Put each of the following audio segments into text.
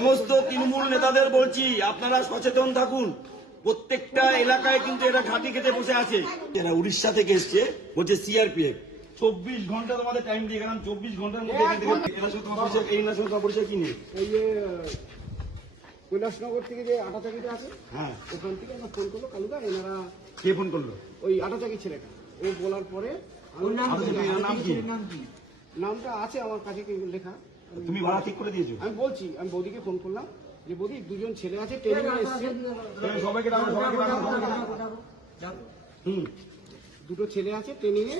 সমস্ত তৃণমূল নেতাদের বলছি, আপনারা সচেতন থাকুন। প্রত্যেকটা এলাকায় কিন্তু এরা ঘাঁটি কেটে বসে আছে। এরা উড়িষ্যা থেকে এসছে, বলছে সিআরপিএফ। 24 ঘন্টা তোমাদের টাইম দিয়ে গেলাম, 24 ঘন্টার মধ্যে এরা সব তোমার পরিচয়, এই না তোমার পরিচয় কি নিয়ে? এই যে কৈলাসনগর থেকে যে আটাচাকিটা আছে, হ্যাঁ, ওখান থেকে আমরা ফোন করলো কালুদা, এনারা কে ফোন করলো? ওই আটাচাকি ছেলেটা, ও বলার পরে নাম কি? নামটা আছে আমার কাছে লেখা। তুমি ভাড়া ঠিক করে দিয়েছো? আমি বলছি, আমি বৌদিকে ফোন করলাম যে বৌদি দুজন ছেলে আছে ট্রেনিং এ এসছে, সবাইকে ডাকো, সবাইকে ডাকো। দুটো ছেলে আছে ট্রেনিং এ,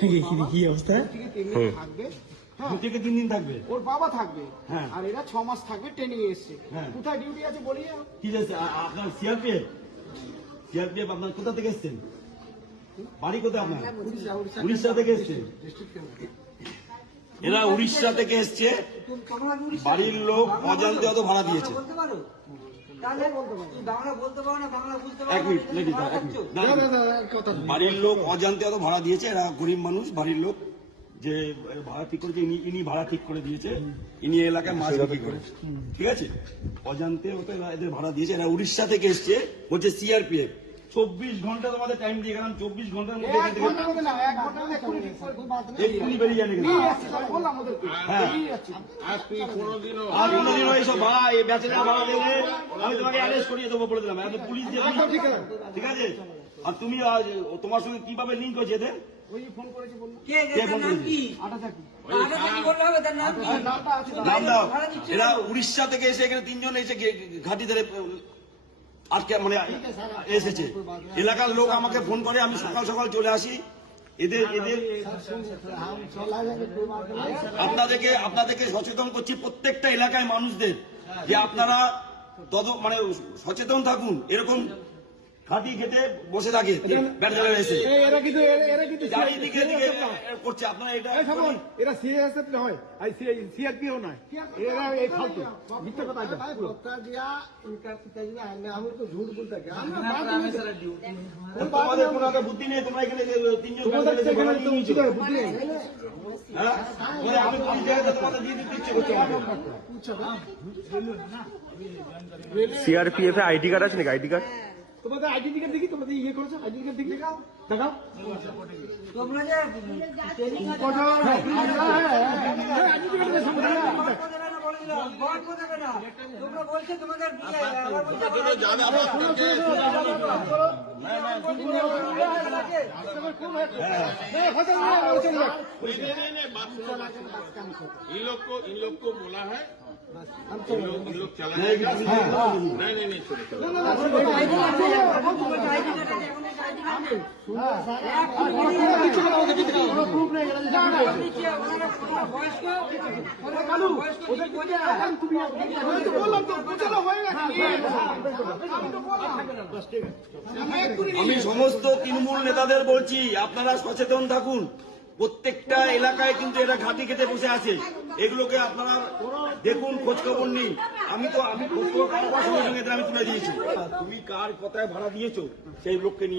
কি অবস্থা? থেকে 3 দিন থাকবে। হ্যাঁ, 2 থেকে 3 দিন থাকবে। ওর বাবা থাকবে, হ্যাঁ। আর এরা 6 মাস থাকবে ট্রেনিং এ এসছে। হ্যাঁ। কোথায় ডিউটি আছে বলি? কি আছে আপনার সিআরপিএফ? সিআরপিএফ আপনার কোথা থেকে এসছেন? বাড়ি কোথায় আপনার? উড়িষ্যা থেকে এসছেন। এরা উড়িষ্যা থেকে এসছে, বাড়ির লোক অজান্তে অত ভাড়া দিয়েছে। এক মিনিট, লেডি, এক মিনিট। বাড়ির লোক অজান্তে অত ভাড়া দিয়েছে। এরা গরিব মানুষ, বাড়ির লোক যে ভাড়া ঠিক করেছে, ইনি ভাড়া ঠিক করে দিয়েছে। ইনি এলাকায় মাছ বিক্রি করে, ঠিক আছে? অজান্তে ওকে এদের ভাড়া দিয়েছে। এরা উড়িষ্যা থেকে এসছে, বলছে সিআরপিএফ। 24 ঘন্টা তোমাদের টাইম দিয়ে গেলাম, 24 ঘন্টার মধ্যে এক্ষুনি বেরিয়ে যাবে। হ্যাঁ, আর কোনোদিনও এইসব ভাড়া, এই ব্যাচেলার ভাড়া দিলে আমি তোমাকে অ্যারেস্ট করিয়ে দেবো বলে দিলাম। পুলিশ দিয়ে, ঠিক আছে? আর তুমি তোমার সঙ্গে কিভাবে লিঙ্ক হয়েছে এদের? ওই ফোন করেছে বললো কে ফোন করেছে? আটাচাকি। নাম দাও। এরা উড়িষ্যা থেকে এসে এখানে 3 জন এসে ঘাঁটি ধরে আজকে মানে এসেছে। এলাকার লোক আমাকে ফোন করে, আমি সকাল সকাল চলে আসি। এদের আপনাদেরকে সচেতন করছি, প্রত্যেকটা এলাকায় মানুষদের, যে আপনারা মানে সচেতন থাকুন। এরকম ঘাঁটি খেতে বসে থাকে ব্যাটালিয়নে এসে চারিদিকে করছে। আপনারা এটা এরা সিএসএফ নয়, সিআরপিও নয়, এরা এই ফালতু মিথ্যা কথা। আমি তো ঝুট বলতে তোমাদের কোনো একটা বুদ্ধি নেই। তোমরা এখানে 3 জন বুদ্ধি নেই। আমি পুলিশ জায়গাতে তোমাদের দিয়ে দিতে ইচ্ছে করছে। সিআরপিএফ এ আইডি কার্ড আছে নাকি? আইডি কার্ড তোমাদের আইডি কার্ড দেখি, তোমাদের ইয়ে করেছো, আইডি কার্ড দেখি, দেখাও দেখাও। তোমরা যে তোমরা বলছো তোমাদের इन लोग को बोला है, इन लोग चला नहीं আমি সমস্ত তৃণমূল নেতাদের বলছি, আপনারা সচেতন থাকুন। প্রত্যেকটা এলাকায় কিন্তু এরা ঘাঁটি কেটে বসে আছে। এগুলোকে আপনারা দেখুন, খোঁজ খবর নিন। আমি খোঁজ খবর পাওয়ার সঙ্গে সঙ্গে এদের আমি তুলে দিয়েছি। তুমি কার কথায় ভাড়া দিয়েছো সেই লোককে নিয়ে